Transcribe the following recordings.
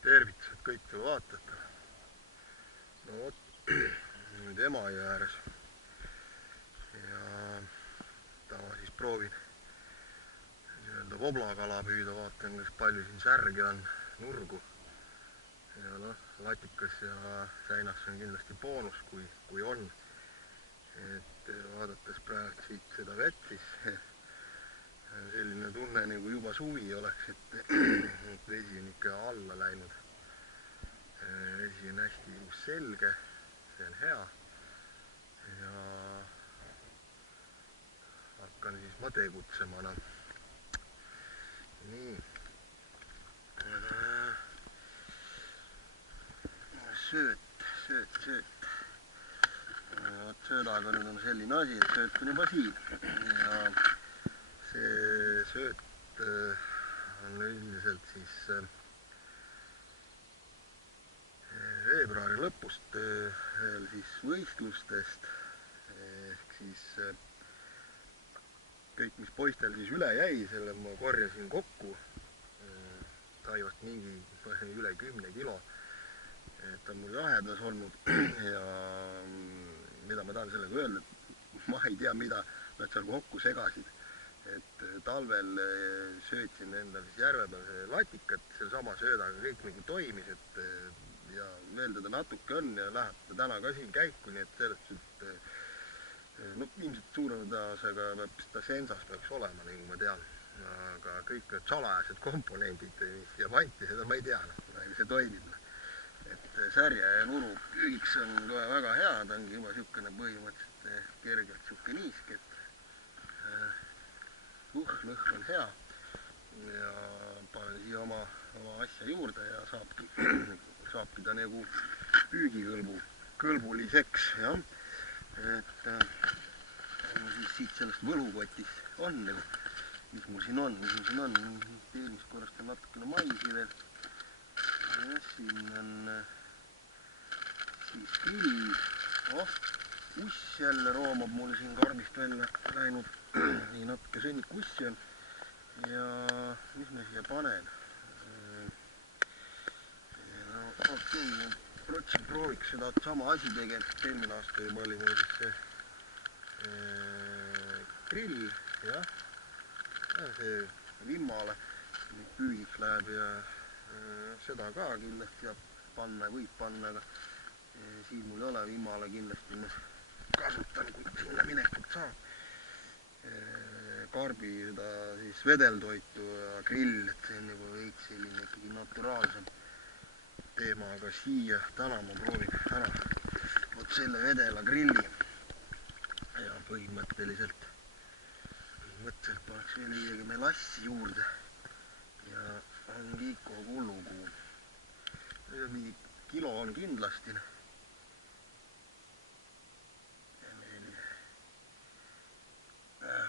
Tervitused kõikidele vaatajatele. No vot, nüüd Emajõe ääres ja täna siis proovin nii-öelda voblakala püüda, vaatan, kas palju siin särge on, nurgu. Ja noh, latikas ja säinas on kindlasti boonus, kui on. Et vaadates praegu siit seda vett, siis selline tunne nagu juba suvi oleks, et vesi on ikka alla läinud. Vesi on hästi selge, see on hea. Ja hakkan siis ma tegutsema. No. Nii. Sööt. Söödaga nüüd on selline asi, et sööt on juba siin. Ja see sööt on üldiselt siis veebruari lõpust veel siis võistlustest, ehk siis kõik, mis poistel siis üle jäi, selle ma korjasin kokku. Taivast mingi üle 10 kilo, et on mul jahedas olnud ja mida ma tahan sellega öelda, et ma ei tea, mida nad seal kokku segasid. Et talvel söötsin endal siis järve peal latikat, selle sama söödaga kõik nagu toimis, et ja veel teda natuke on ja läheb ta täna ka siin käiku, nii et sellest, et no ilmselt suurema tõenäosusega ta sensas peaks olema, nagu ma tean, aga kõik need salajased komponendid, mis siia pandi, seda ma ei tea, see toimib. Et särje ja nuru püügiks on kohe väga hea, ta ongi juba niisugune põhimõtteliselt kergelt niisugune niisk, et lõhn on hea ja panen siia oma asja juurde ja saabki ta nagu püügikõlbuliseks, jah. Et siis siit sellest võlukotist on, mis mul siin on, eelmist korrast on natukene maisi veel. Ja siin on siis grill, uss jälle roomab mul siin karbist välja läinud, nii natuke sõnnik ussi on ja mis ma siia panen? No okei, prooviks seda sama asi tegelikult, eelmine aasta juba oli mul siis see grill, jah, see vimmale püügiks läheb ja seda ka kindlasti saab panna, võib panna, aga siin mul ei ole vimmale, kindlasti ma kasutan, kui sinna minekut saab. Karbi seda siis vedeltoitu ja grill, et see on nagu veits selline ikkagi naturaalsem teema, aga siia täna ma proovin ära vot selle vedela grilli ja põhimõtteliselt paneks veel isegi melassi juurde ja ongi kogu lugu. Mingi kilo on kindlasti.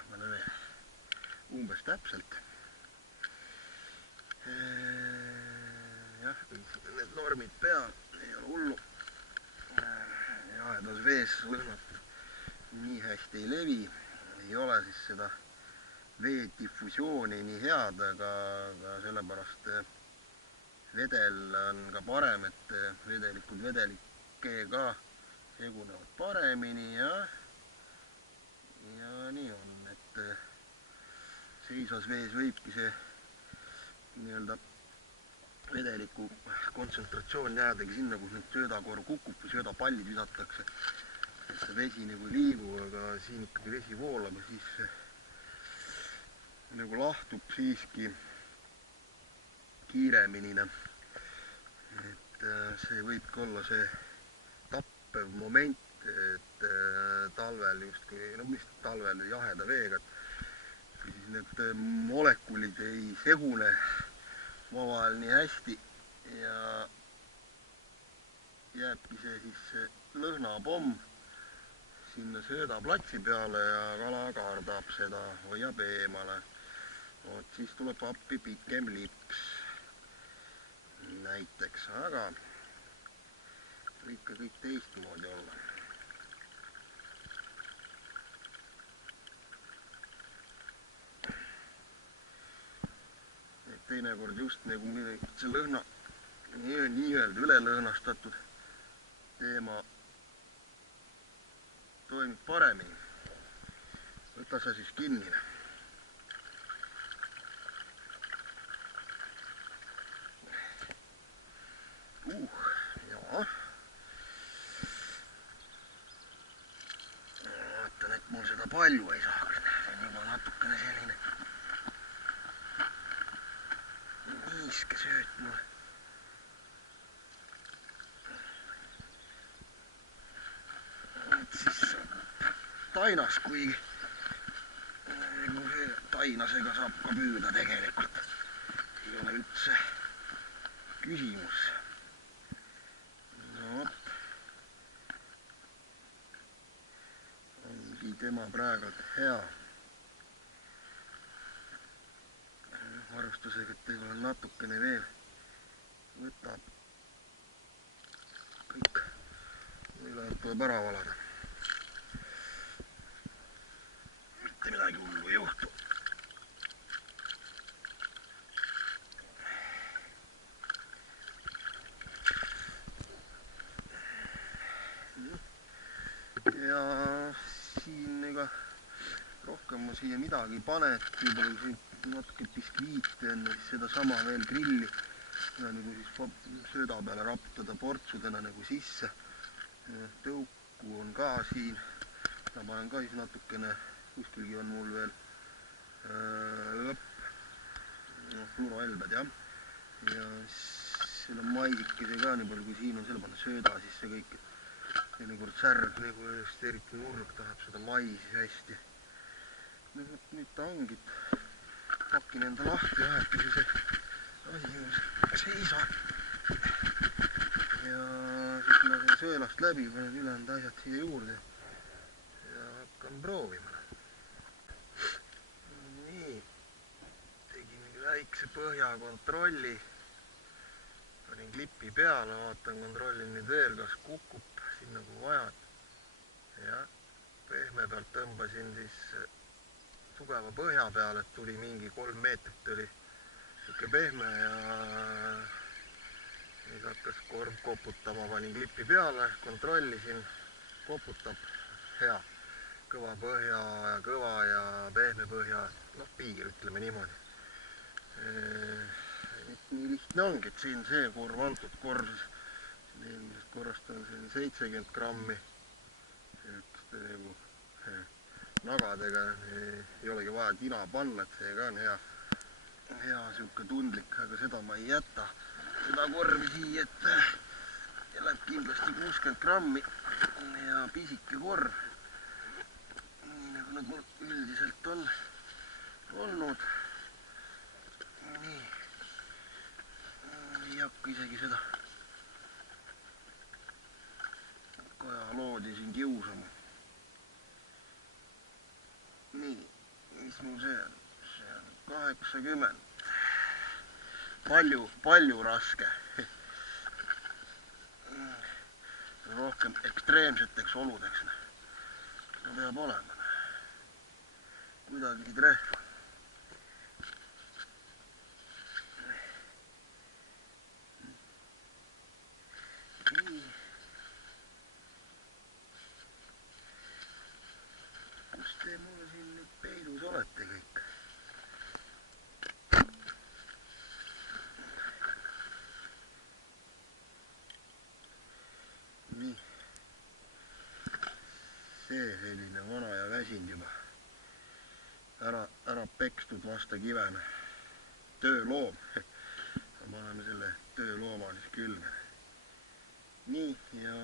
Ma näen umbes täpselt. Jah, need normid peal, ei ole hullu. Jahedas vees lõhnad nii hästi ei levi, ei ole siis seda vee diffusiooni nii head, aga sellepärast vedel on ka parem, et vedelikud vedelikeega segunevad paremini ja nii on, et seisvas vees võibki see nii-öelda vedeliku kontsentratsioon jäädagi sinna, kus nüüd söödakoor kukub või söödapallid visatakse, et see vesi nagu ei liigu, aga siin ikkagi vesi voolab ja siis nagu lahtub siiski kiiremini. Et see võibki olla see tappev moment, et talvel justkui, no mis talvel jaheda veega, siis need molekulid ei segune omavahel nii hästi ja jääbki see siis lõhnapomm sinna söödaplatsi peale ja kala kardab seda, hoiab eemale. Vot siis tuleb appi pikem lips näiteks, aga võib ka kõik teistmoodi olla. Teinekord just nagu see lõhna nii-öelda ülelõõnastatud teema toimib paremini. Võta sa siis kinni. Jaa. Vaatan, et mul seda palju ei saa. See on juba natukene selline niiske sööt mul. Et siis tainas, kuigi tainasega saab ka püüda tegelikult. Ei ole üldse küsimus. No vot. Ongi tema praegu hea. Arvustusega, et võib-olla natukene veel võtab. Kõik ülejäänud tuleb ära valada. Mitte midagi hullu ei juhtu. Ja siin ega rohkem ma siia midagi ei pane, et võib-olla siin natuke biskviite enne, siis seda sama veel grilli nagu siis sööda peale raputada portsudena nagu sisse. Tõuku on ka siin, ma panen ka siis natukene, kuskilgi on mul veel fluorohelbed jah. Ja selle maisikese ka nii palju, kui siin on, selle panna sööda sisse kõik. Teinekord särg nagu just eriti nurg tahab seda maisi hästi. Nüüd ta ongi, pakin enda lahti ajakesi see asi seisab. Ja siis ma selle söölast läbi panen ülejäänud asjad siia juurde ja hakkan proovima. Nii, tegin väikse põhjakontrolli, panin klipi peale, vaatan, kontrollin nüüd veel, kas kukub siin nagu vajad. Ja pehme pealt tõmbasin siis tugeva põhja peale, et tuli mingi 3 meetrit oli siuke pehme ja siis hakkas korv koputama, panin klipi peale, kontrollisin, koputab hea, kõva põhja ja kõva ja pehme põhja, noh piir ütleme niimoodi. Nii lihtne ongi, et siin see korv, antud korv, eelmisest korrast on siin 70 grammi, nagu nagadega ei olegi vaja tina panna, et see ka on hea siuke tundlik, aga seda ma ei jäta, seda korvi siia, et läheb kindlasti 60 grammi ja pisike korv, nii nagu nad mul üldiselt on olnud. Nii, ei hakka isegi seda kajaloodi siin kiusama. Nii, mis mul see on? See on 80. Palju raske. Rohkem ekstreemseteks oludeks. No peab olema. Kuidagi trehv. Nii. Kus te mulle siin nüüd peidus olete kõik? Nii. See selline vana ja väsinud juba. Ära pekstud vasta kiveme. Tööloom. Ma paneme selle töölooma siis külme. Nii, ja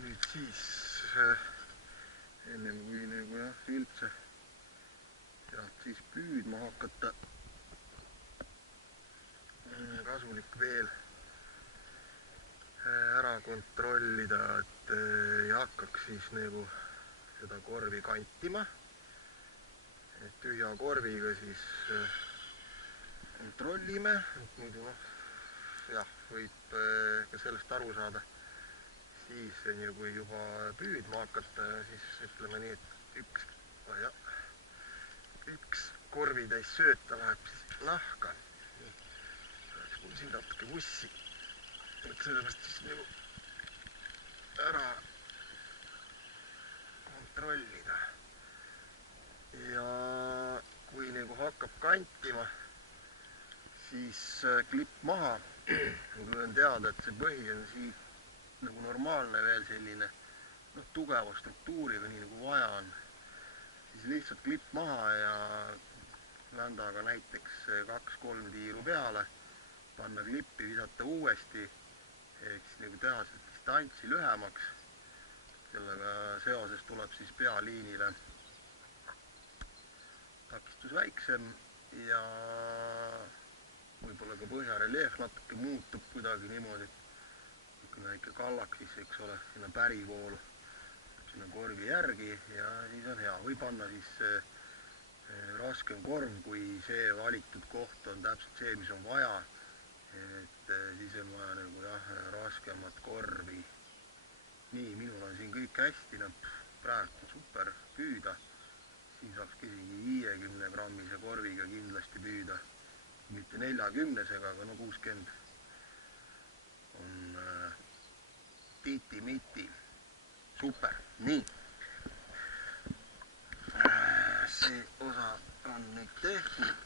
nüüd siis ennem kui nagu jah, üldse sealt siis püüdma hakata, kasulik veel ära kontrollida, et ei hakkaks siis nagu seda korvi kantima. Et tühja korviga siis kontrollime, et muidu noh, jah, võib ka sellest aru saada, siis kui juba püüdma hakata, siis ütleme nii, et üks korvitäis sööta läheb siis nahka. Nii, mul siin natuke vussi et sellepärast siis nagu ära kontrollida. Ja kui nagu hakkab kantima, siis klipp maha. Kui on teada, et see põhi on siit nagu normaalne veel selline tugeva struktuuriga, nii nagu vaja on, siis lihtsalt klipp maha ja vändaga näiteks 2-3 tiiru peale, panna klippi, visata uuesti, ehk siis nagu teha seda distantsi lühemaks. Sellega seoses tuleb siis pealiinile takistus väiksem ja võib-olla ka põhjareljeef natuke muutub kuidagi niimoodi, et väike kallak siis, eks ole, sinna pärivoolu, sinna korvi järgi ja siis on hea. Või panna siis raskem korv, kui see valitud koht on täpselt see, mis on vaja. Et siis on vaja nagu jah, raskemat korvi. Nii, minul on siin kõik hästi, praegu on super püüda. Siin saaks isegi 50 grammise korviga kindlasti püüda. Mitte 40-sega, aga 60 on titi-miti. Super, nii. See osa on nüüd tehtud.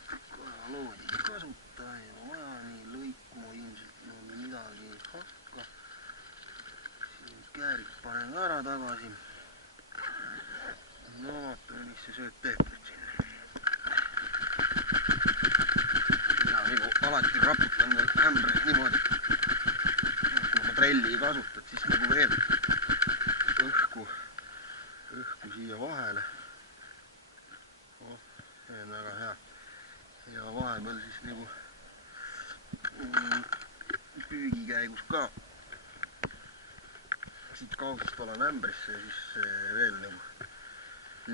Loodi kasuta, ei ole vaja nii lõikuma ilmselt midagi ei hakka. Käärid panen ära tagasi. No vaatame, mis see sööt teeb nüüd sinna. Ja nagu alati raputan veel ämbreid niimoodi. Kui ma trelli ei kasutad, siis nagu veel õhku siia vahele. See on väga hea. Ja vahepeal siis nagu püügi käigus ka siit kausast olen ämbrisse ja siis veel nagu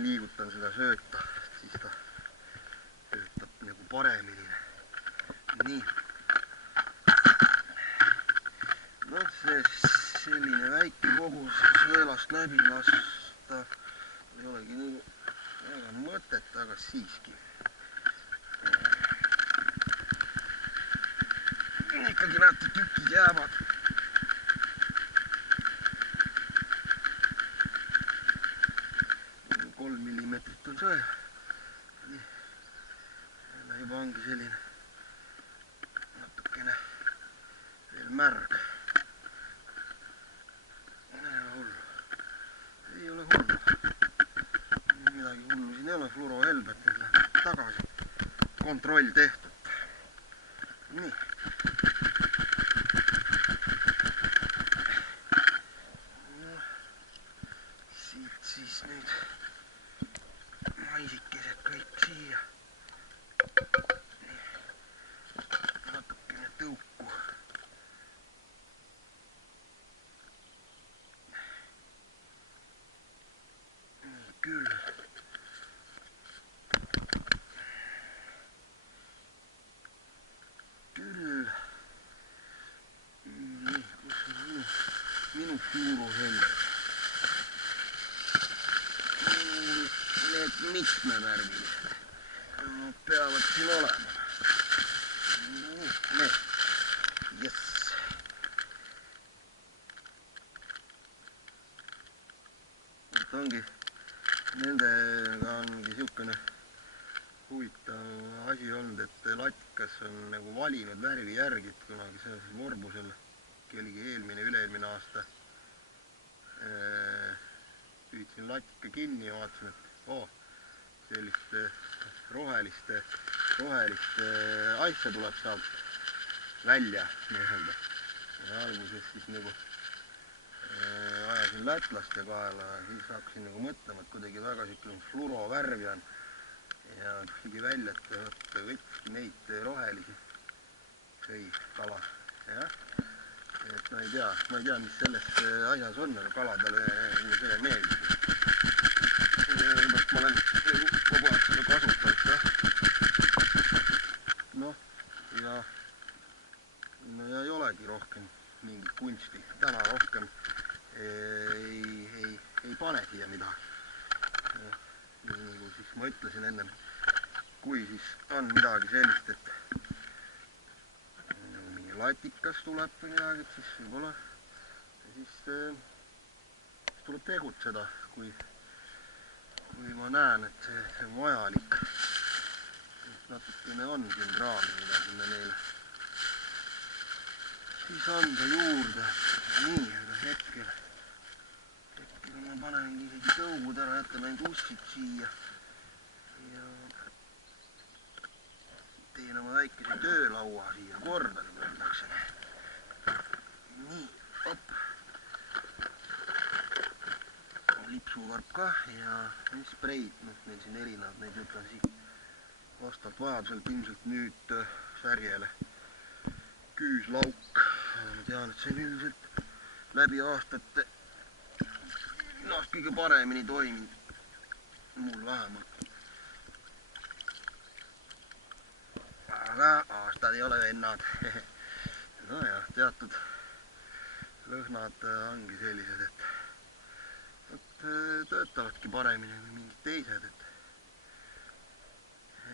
liigutan seda sööta, siis ta töötab nagu paremini. Nii. No see selline väike kogus sõelast läbi lasta ei olegi nagu väga mõtet, aga siiski. Ikkagi näete, tükid jäävad. 3 millimeetrit on see. Jälle juba ongi selline natukene veel märg. Ei ole hullu. Midagi hullu siin ei ole, fluorohelbet nüüd läheb tagasi. Kontroll tehtud. Nii. Siit siis nüüd maisikesed kõik siia. Natukene tõuku. Nii küll. Nii, kus on minu fluorohelbet? Need mitmevärvilised. Nad peavad siin olema. Need. Jess. Et ongi, nendega on mingi siukene huvitav asi olnud, et latikas on nagu valinud värvi järgi, et kunagi selles Vorbusel, kellegi üle-eelmine aasta püüdsin latika kinni ja vaatasin, et sellist rohelist asja tuleb sealt välja nii-öelda. Ja alguses siis nagu ajasin lätlaste kaela ja siis hakkasin nagu mõtlema, et kuidagi väga siukene fluorovärvi on. Ja tuli välja, et võtski neid rohelisi sõi kala. Jah. Et ma ei tea, mis selles asjas on, aga kaladele see meeldib. Ma olen kogu aeg seda kasutanud. Noh, ja ei olegi rohkem mingit kunsti. Täna rohkem ei pane siia midagi. Nagu siis ma ütlesin ennem, kui siis on midagi sellist, et nagu mingi latikas tuleb või midagi, et siis võib-olla siis tuleb tegutseda, kui ma näen, et see on vajalik. Natukene on siin kraami, mida sinna neile siis anda juurde. Nii, aga hetkel ma panengi isegi tõugud ära, jätan ainult ussid siia ja teen oma väikese töölaua siia korda, nagu öeldakse. Nii, op. Lipsukarp ka ja spreid, meil siin erinevad, neid võtan siit vastavalt vajadusel ilmselt nüüd särjele küüslauk. Ma tean, et see on ilmselt läbi aastate kõige paremini toiminud, mul vähemalt. Aga aastad ei ole vennad. Nojah, teatud lõhnad ongi sellised, et töötavadki paremini kui mingid teised, et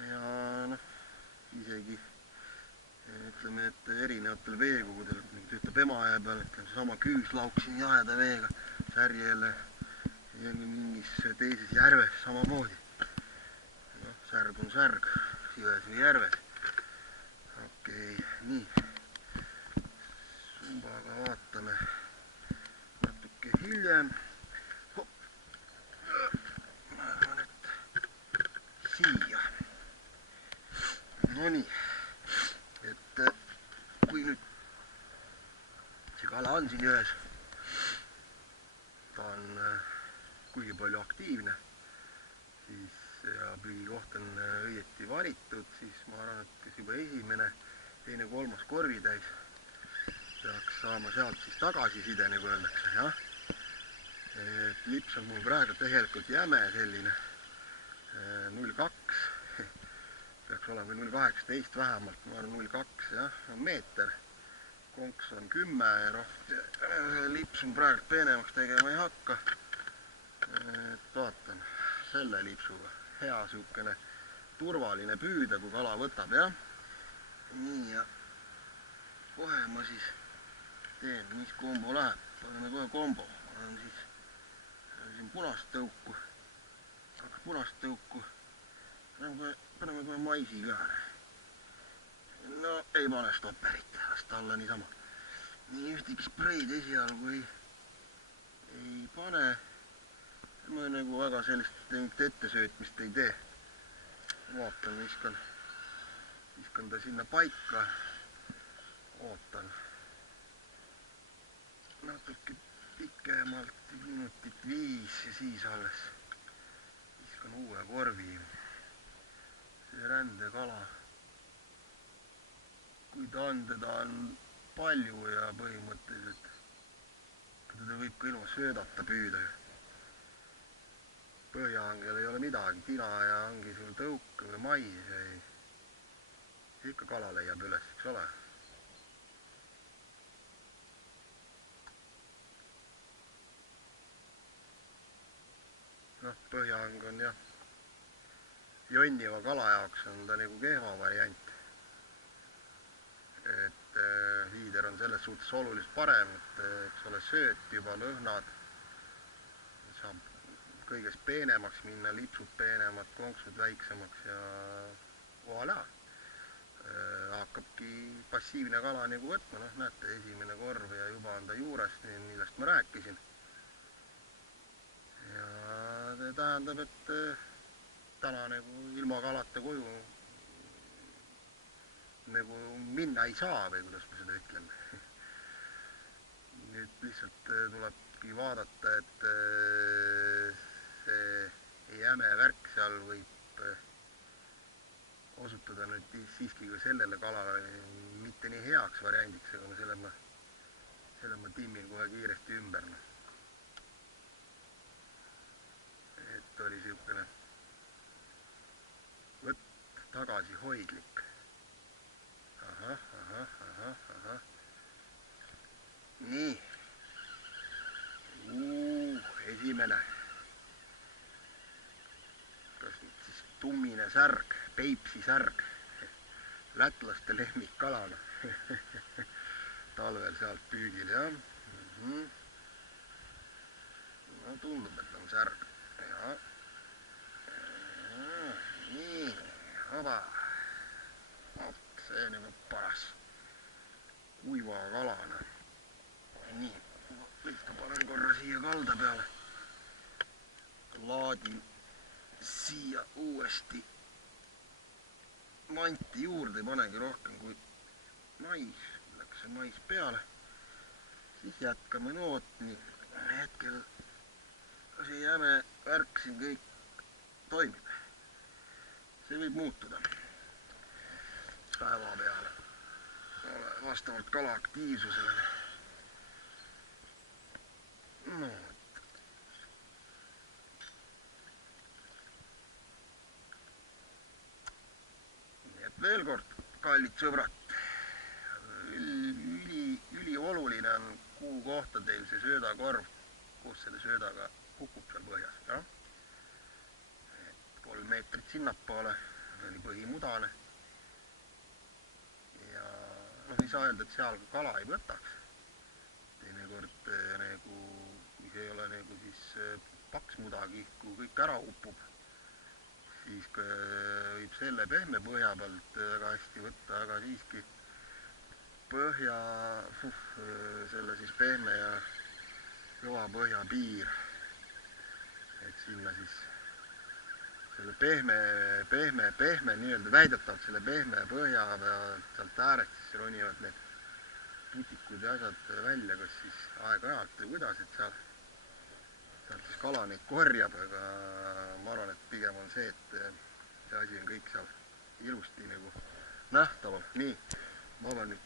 ja noh, isegi ütleme, et erinevatel veekogudel, töötab Emajõe peal, ütleme seesama küüslauk siin jaheda veega, särjele ja mingis teises järves samamoodi. Noh, särg on särg, sives või järves. Okei, nii. Sumbaga vaatame natuke hiljem. Ma arvan, et siia. No nii, et kui nüüd see kala on siin jões, ta on kuigi palju aktiivne, siis ja püügikoht on õieti valitud, siis ma arvan, et kes juba esimene, teine, kolmas korvitäis peaks saama sealt siis tagasiside, nagu öeldakse, jah. Et lips on mul praegu tegelikult jäme selline 0,2, peaks olema 0,18 vähemalt, ma arvan 0,2, jah, meeter. Konks on 10 ja noh, lips on praegu peenemaks tegema ei hakka. Et vaatan selle lipsuga, hea siukene turvaline püüda, kui kala võtab, jah. Nii ja kohe ma siis teen, mis kombo läheb, paneme kohe kombo, ma olen siis siin punast tõuku, paneme kohe maisi ka. No ei pane stopperit, las ta olla niisama. Nii ühtegi spreid esialgu ei pane. Ma nagu väga sellist ettesöötmist ei tee. Vaatan, viskan ta sinna paika. Ootan natuke pikemalt, minutit 5 ja siis alles viskan uue korvi. See rändekala, kui ta on, teda on palju ja põhimõtteliselt teda võib ka ilma söödata püüda. Põhjaangel ei ole midagi, tina ja ongi sul tõuk või mais, ikka kala leiab üles, eks ole. Noh, põhjaang on jah, jonniva kala jaoks on ta nagu kehva variant. Et hiider on selles suhtes oluliselt parem, et eks ole sööt juba, lõhnad, saab kõigest peenemaks minna, lipsud peenemad, konksud väiksemaks ja voilà. Hakkabki passiivne kala nagu võtma, noh näete, esimene korv ja juba on ta juures, millest ma rääkisin. Ja see tähendab, et täna nagu ilma kalata koju nagu minna ei saa või kuidas ma seda ütlen. Nüüd lihtsalt tulebki vaadata, et see jäme värk seal võib osutuda nüüd siiski ka sellele kalale mitte nii heaks variandiks, aga selle ma timmin kohe kiiresti ümber. Et oli siukene võtt tagasi hoidlik. Ahah. Nii. Esimene. Kas nüüd siis tummine särg, Peipsi särg. Lätlaste lemmikkalana. talvel sealt püügil, jah. No tundub, et on särg. Ja. Nii, haba. See on juba paras kuiva kalana. Nii, nüüd panen korra siia kalda peale. Laadin siia uuesti manti juurde, ei panegi rohkem kui mais. Läks see mais peale. Siis jätkame nootni. Hetkel see jäme värk siin kõik toimib. See võib muutuda päeva peale vastavalt kala aktiivsusele. No. Nii et veel kord, kallid sõbrad, ülioluline on kuhu kohta teil see söödakorv, kus selle söödaga kukub seal põhjas. Ja? 3 meetrit sinnapoole, oli põhimudane. Ja ei saa öelda, et seal kala ei võtaks. Teinekord, kui see ei ole siis paks mudakihku kõik ära upub, siis võib selle pehme põhja pealt väga hästi võtta, aga siiski põhja, selle siis pehme ja kõva põhja piir, et sinna siis selle pehme nii-öelda väidetavalt selle pehme põhja sealt äärest siis ronivad need putikud ja asjad välja, kas siis aeg-ajalt või kuidas, et sealt siis kala neid korjab, aga ma arvan, et pigem on see, et see asi on kõik seal ilusti nagu nähtaval. Nii, ma pean nüüd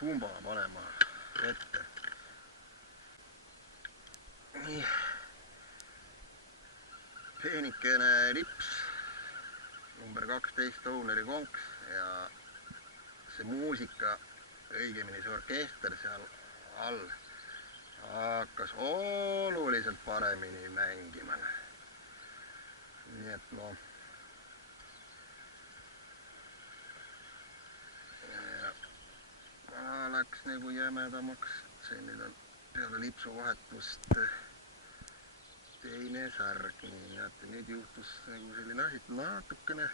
sumba panema ette. Nii. Peenikene lips, number 12 Owneri konks ja see muusika, õigemini see orkester seal all hakkas oluliselt paremini mängima. Nii et no kala läks nagu jämedamaks, see nüüd on peale lipsu vahetust teine särg, nii et nüüd juhtus nagu selline asi, et natukene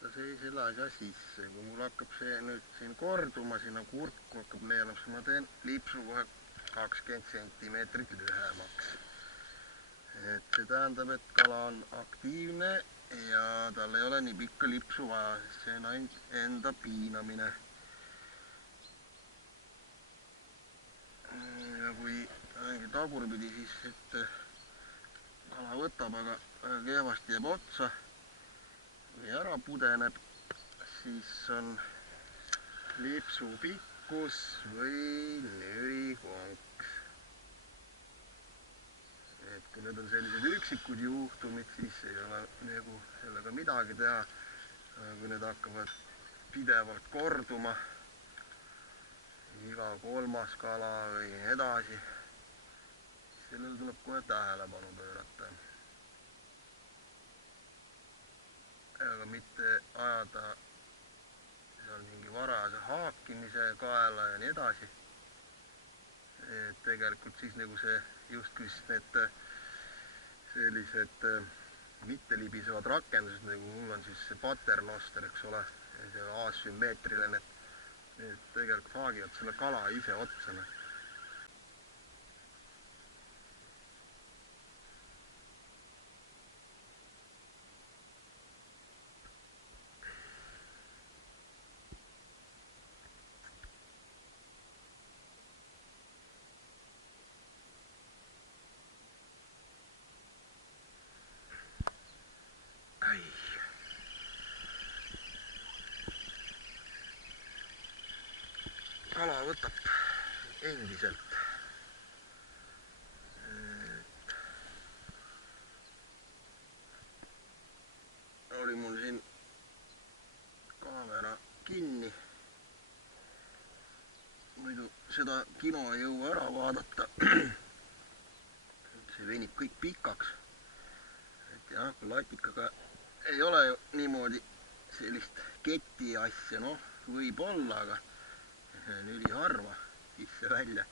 ta sai selle asja sisse. Kui mul hakkab see nüüd siin korduma, sinna kurku hakkab neelama, siis ma teen lipsu kohe 20 sentimeetrit lühemaks. Et see tähendab, et kala on aktiivne ja tal ei ole nii pikka lipsu vaja, sest see on ainult enda piinamine. Ja kui ongi tagurpidi, siis et kala võtab, aga kehvasti jääb otsa või ära pudeneb, siis on lipsu pikkus või lülikonks. Et kui need on sellised üksikud juhtumid, siis ei ole nagu sellega midagi teha. Kui need hakkavad pidevalt korduma, iga 3. kala või edasi, sellel tuleb kohe tähelepanu pöörata. Aga mitte ajada seal mingi varase haakimise kaela ja nii edasi. Et tegelikult siis nagu see justkui need sellised mittelibisevad rakendused, nagu mul on siis see paternoster, eks ole, see asümmeetriline, need tegelikult haagivad selle kala ise otsa. Kala võtab endiselt. Oli mul siin kaamera kinni. Muidu seda kino ei jõua ära vaadata. See venib kõik pikaks. Et jah, kui latikaga ei ole ju niimoodi sellist keti asja, noh. võib olla, aga üliharva sisse välja.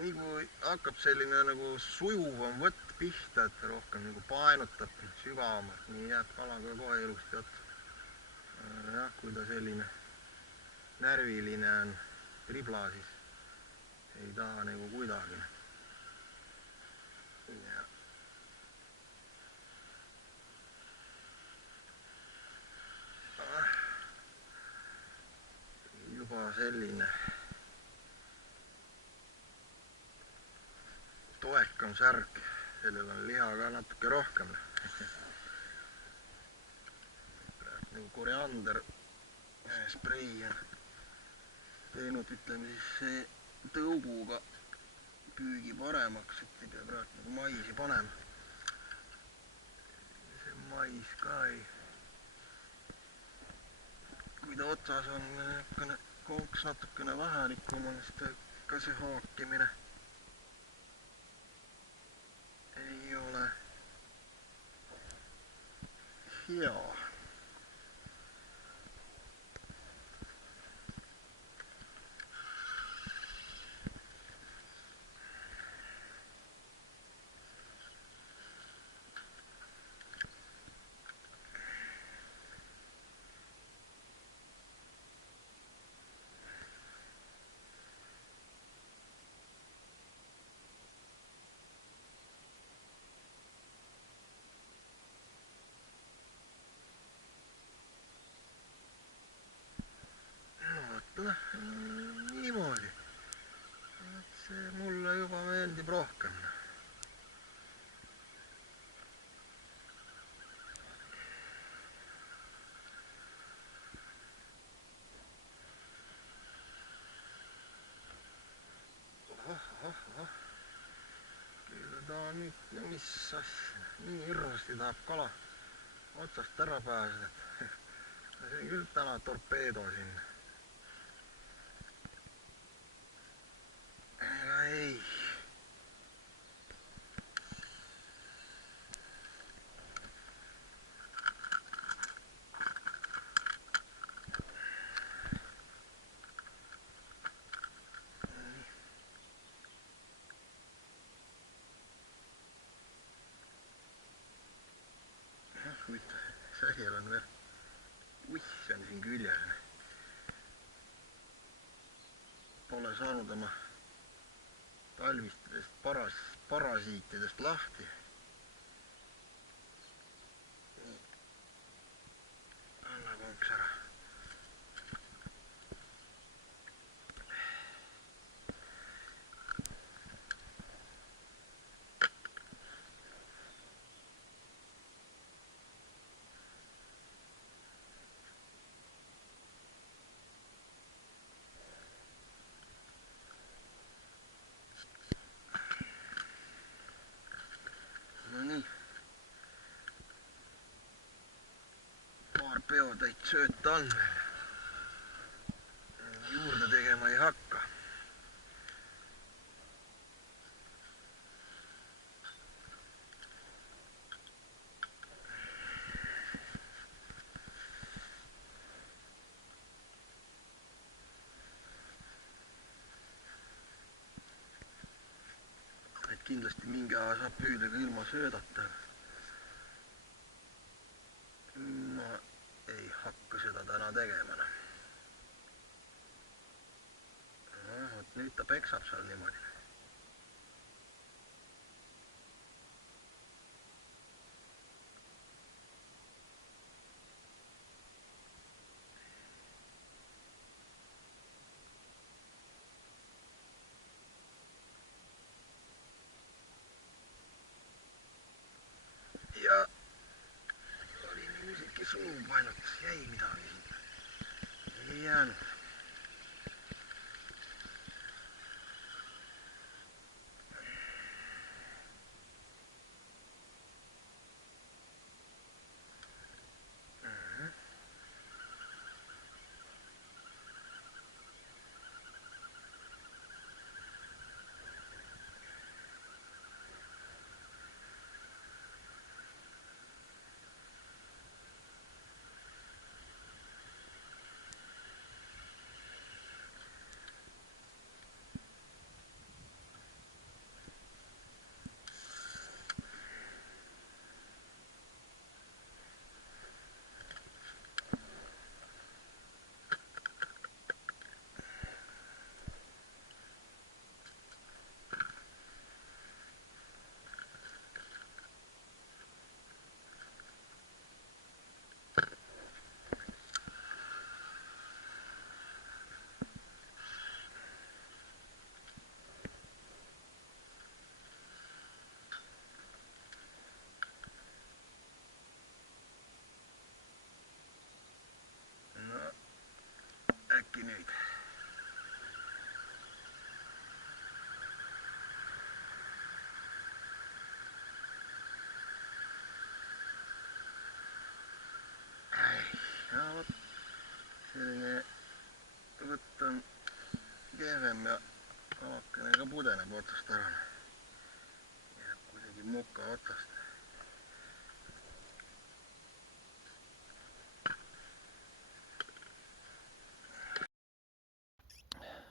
Nii kui hakkab selline nagu sujuvam võtt pihta, et rohkem nagu paenutab sügavamalt, nii jääb kala ka kohe ilusti otsa. Jah, kui ta selline närviline on tribla, siis ei taha nagu kuidagi. Ja. Juba selline toekam särk, sellel on liha ka natuke rohkem. Nagu koriander sprei on teinud, ütleme siis see tõuguga püügi paremaks, et ei pea praegu nagu maisi panema. See mais ka ei, kui ta otsas on konks natukene vähelikum, on siis ka see haakimine ei ole hea. Niimoodi. See mulle juba meeldib rohkem. Kyllä ta on nyt, mis asja, nii hirmasti tahab kala otsast ära pääseda. See on küll täna torpeedo sinna. Ega ei. Sähjel on veel uss on siin küljes. Pole saanud oma talvistest parasiitidest lahti. Anna konks ära. Peotäit sööta on veel. Juurde tegema ei hakka. kindlasti mingi aja saab püüda ka ilma söödata. Ma ei hakka seda täna tegema. Vot nüüd ta peksab seal niimoodi. Ja oli niisugune suu painatus, jäi midagi. Ei jäänud. Äkki nüüd. Ja vot selline võtt on kehvem ja kalakene ka pudeneb otsast ära. Jääb kuidagi muka otsast.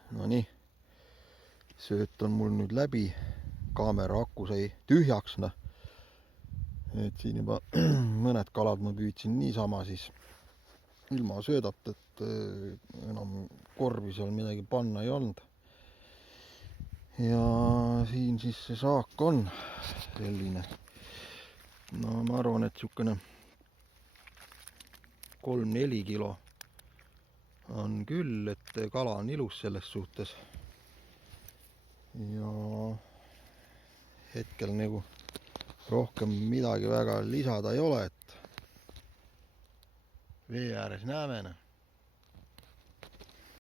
Nonii, sööt on mul nüüd läbi, kaamera aku sai tühjaks, et siin juba mõned kalad ma püüdsin niisama siis ilma söödata, et enam korvi seal midagi panna ei olnud. Ja siin siis see saak on selline, no ma arvan, et niisugune 3-4 kilo on küll, et kala on ilus selles suhtes. Ja hetkel nagu rohkem midagi väga lisada ei ole, et vee ääres näeme.